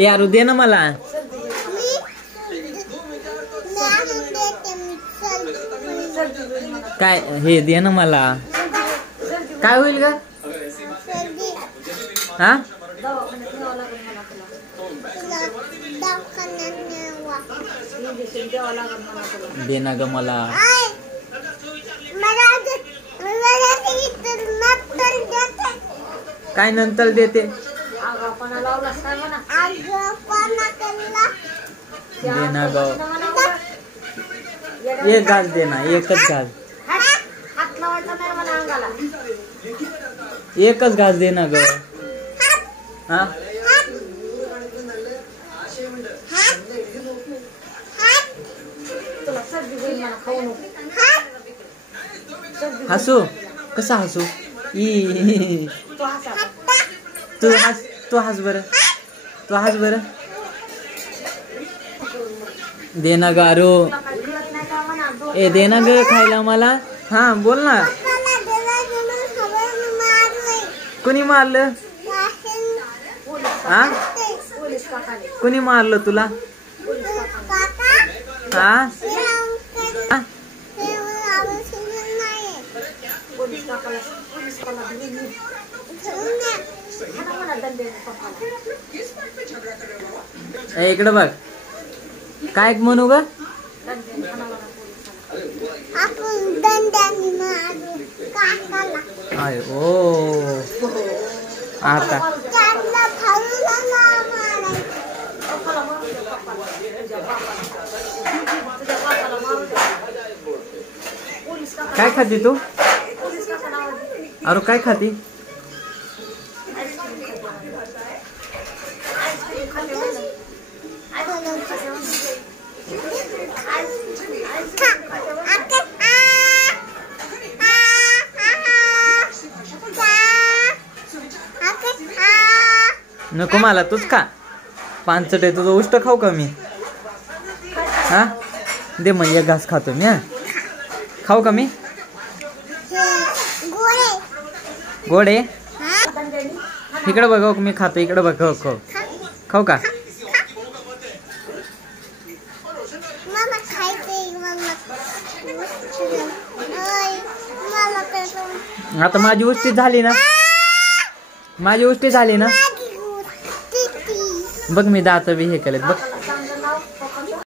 यारू दे ना मला. काय हे दे ना मला. काय होईल ग? हा दे ना ग मला. काय नंतर देते. दे ना ग. एक घास दे ना. एकच घास. एकच घास दे ना ग. हा हसू. कसा हसू. तू हस बर. तू हस बर. दे ना गारू. ए दे ना ग खायला मला. हा बोल ना. कुणी मारलं. हा कुणी मारलं तुला. हा इकडे बघ. काय म्हणू ग. आय ओ आता काय खाती तू. अरे काय खाती. नको मला तूच खा. पानचट आहे तुझं. उष्ट खाऊ का मी. हा दे मग एक घास खातो मी. हा खाऊ का मी. गोड आहे. इकडे बघ मी खातो. इकडे बघ खाऊ का. आता माझी उष्टी झाली ना. माझी उष्टी झाली ना. बघ मी दात बी हे केलेत बघ.